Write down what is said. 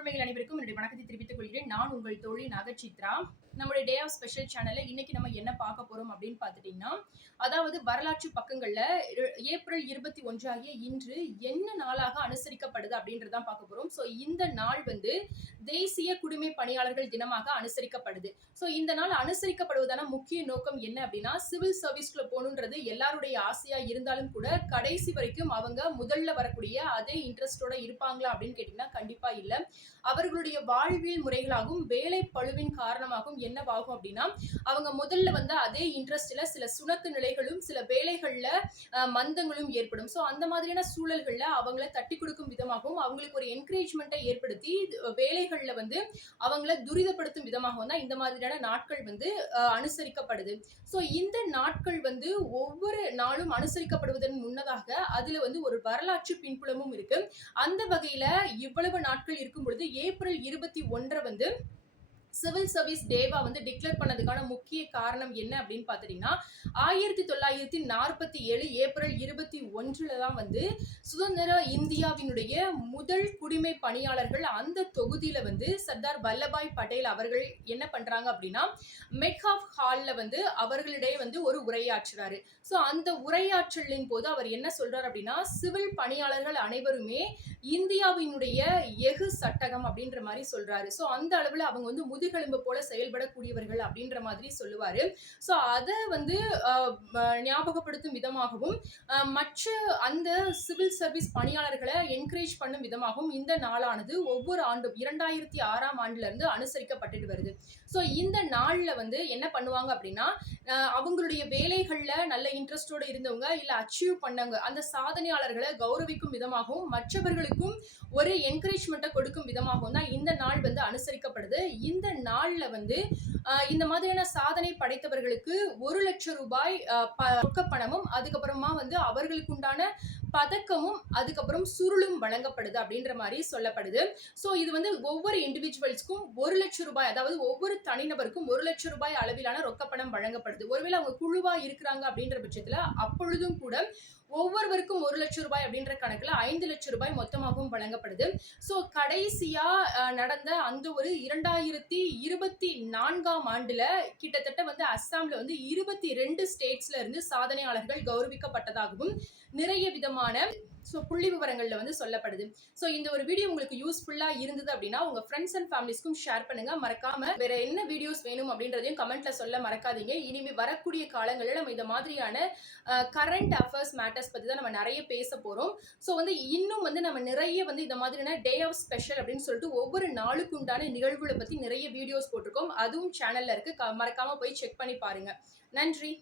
தோழமைகள் அனைவருக்கும் என்னுடைய வணக்கத்தை தெரிவித்துக் கொள்கிறேன். நான் உங்கள் தோழி நாகசித்ரா. நம்முடைய டே ஆஃப் ஸ்பெஷல் சேனல்ல இன்னைக்கு நம்ம என்ன பார்க்க போறோம் அப்படின்னு பார்த்துட்டீங்கன்னா, அதாவது வரலாற்று பக்கங்கள்ல ஏப்ரல் 21 ஆகிய இன்று என்ன நாளாக அனுசரிக்கப்படுது அப்படின்றத தான் பார்க்க போறோம். ஸோ இந்த நாள் வந்து தேசிய குடிமை பணியாளர்கள் தினமாக அனுசரிக்கப்படுது. ஸோ இந்த நாள் அனுசரிக்கப்படுவதான முக்கிய நோக்கம் என்ன அப்படின்னா, சிவில் சர்வீஸ்க்குள்ள போகணுன்றது எல்லாருடைய ஆசையா இருந்தாலும் கூட கடைசி வரைக்கும் அவங்க முதல்ல வரக்கூடிய அதே இன்ட்ரெஸ்டோட இருப்பாங்களா அப்படின்னு கேட்டீங்கன்னா கண்டிப்பா இல்ல. அவர்களுடைய வாழ்வியல் முறைகளாகவும் வேலை பளுவின் காரணமாகவும் என்னவாகும் அப்படின்னா, அவங்க முதல்ல வந்து அதே இன்ட்ரெஸ்ட்ல சில சுணக்க நிலைகளும் சில வேலைகள்ல மந்தங்களும் ஏற்படும். ஸோ அந்த மாதிரியான சூழல்கள்ல அவங்கள தட்டி கொடுக்கும் விதமாகவும் அவங்களுக்கு ஒரு என்கரேஜ்மெண்ட்டை ஏற்படுத்தி வேலைகள்ல வந்து அவங்கள துரிதப்படுத்தும் விதமாகவும் தான் இந்த மாதிரியான நாட்கள் வந்து அனுசரிக்கப்படுது. ஸோ இந்த நாட்கள் வந்து ஒவ்வொரு நாளும் அனுசரிக்கப்படுவதன் முன்னதாக அதுல வந்து ஒரு வரலாற்று பின்புலமும் இருக்கு. அந்த வகையில இவ்வளவு நாட்கள் இருக்கும் பொழுது ஏப்ரல் 21 வந்து சிவில் சர்வீஸ் டேவா வந்து டிக்ளேர் பண்ணதுக்கான முக்கிய காரணம் என்ன அப்படின்னு பாத்தீங்கன்னா, 1947 ஏப்ரல் 21 தான் வந்து சுதந்திர இந்தியாவினுடைய முதல் குடிமை பணியாளர்கள் அந்த தொகுதியில வந்து சர்தார் வல்லபாய் பட்டேல் அவர்கள் என்ன பண்றாங்க அப்படின்னா, மெட்ஹாஃப் ஹால்ல வந்து அவர்களிடையே வந்து ஒரு உரையாற்றுறாரு. ஸோ அந்த உரையாற்றலின் போது அவர் என்ன சொல்றாரு அப்படின்னா, சிவில் பணியாளர்கள் அனைவருமே இந்தியாவினுடைய எஃகு சட்டகம் அப்படின்ற மாதிரி சொல்றாரு. ஸோ அந்த அளவுல அவங்க வந்து முதுகெலும்பு போல செயல்படக்கூடியவர்கள் அப்படின்ற மாதிரி சொல்லுவாரு. ஸோ அதை வந்து ஞாபகப்படுத்தும் விதமாகவும் மற்ற அந்த சிவில் சர்வீஸ் பணியாளர்களை என்கரேஜ் பண்ணும் விதமாகவும் இந்த நாளானது ஒவ்வொரு ஆண்டும் 2006ஆம் ஆண்டுல இருந்து அனுசரிக்கப்பட்டு வருது. ஸோ இந்த நாள்ல வந்து என்ன பண்ணுவாங்க அப்படின்னா, அவங்களுடைய வேலைகள்ல நல்ல இன்ட்ரெஸ்டோட இருந்தவங்க இல்ல அச்சீவ் பண்ணவங்க அந்த சாதனையாளர்களை கௌரவிக்கும் விதமாகவும் மற்றவர்களுக்கும் ஒரு என்கரேஜ்மெண்ட்டை கொடுக்கும் விதமாகவும் தான் இந்த நாள் வந்து அனுசரிக்கப்படுது. இந்த நாள்ல வந்து இந்த மாதிரியான சாதனை படைத்தவர்களுக்கு 1 லட்சம் ரூபாய் ரொக்க பணமும் அதுக்கப்புறமா வந்து அவர்களுக்கு உண்டான பதக்கமும் அதுக்கப்புறம் சுருளும் வழங்கப்படுது அப்படின்ற மாதிரி சொல்லப்படுது. ஸோ இது வந்து ஒவ்வொரு இண்டிவிஜுவல்ஸ்க்கும் 1 லட்சம் ரூபாய், அதாவது ஒவ்வொரு தனிநபருக்கும் 1 லட்சம் ரூபாய் அளவிலான ரொக்கப்பணம் வழங்கப்படுது. ஒருவேளை அவங்க குழுவா இருக்கிறாங்க அப்படின்ற பட்சத்துல அப்பொழுதும் கூட ஒவ்வொருவருக்கும் 1 லட்சம் ரூபாய் அப்படின்ற கணக்குல 5 லட்சம் ரூபாய் மொத்தமாகவும் வழங்கப்படுது. ஸோ கடைசியா நடந்த அந்த ஒரு 2024ஆம் ஆண்டுல கிட்டத்தட்ட வந்து அஸ்ஸாம்ல வந்து 22 ஸ்டேட்ஸ்ல இருந்து சாதனையாளர்கள் கௌரவிக்கப்பட்டதாகவும் நிறைய விதமான புள்ளி விவரங்கள்ல வந்து சொல்லப்படுது. ஸோ இந்த ஒரு வீடியோ உங்களுக்கு யூஸ்ஃபுல்லா இருந்தது அப்படின்னா உங்க ஃப்ரெண்ட்ஸ் அண்ட் ஃபேமிலிஸ்க்கும் ஷேர் பண்ணுங்க. மறக்காம வேற என்ன வீடியோஸ் வேணும் அப்படின்றதையும் கமெண்ட்ல சொல்ல மறக்காதீங்க. இனிமே வரக்கூடிய காலங்களில் நம்ம இந்த மாதிரியான கரண்ட் அஃபேர்ஸ் மேட்டர்ஸ் பத்தி தான் நம்ம நிறைய பேச போறோம். ஸோ வந்து இன்னும் வந்து நம்ம நிறைய வந்து இந்த மாதிரியான டே ஆஃப் ஸ்பெஷல் அப்படின்னு சொல்லிட்டு ஒவ்வொரு நாளுக்கு உண்டான நிகழ்வுகளை பத்தி நிறைய வீடியோஸ் போட்டிருக்கோம். அதுவும் சேனல்ல இருக்கு. மறக்காம போய் செக் பண்ணி பாருங்க. நன்றி.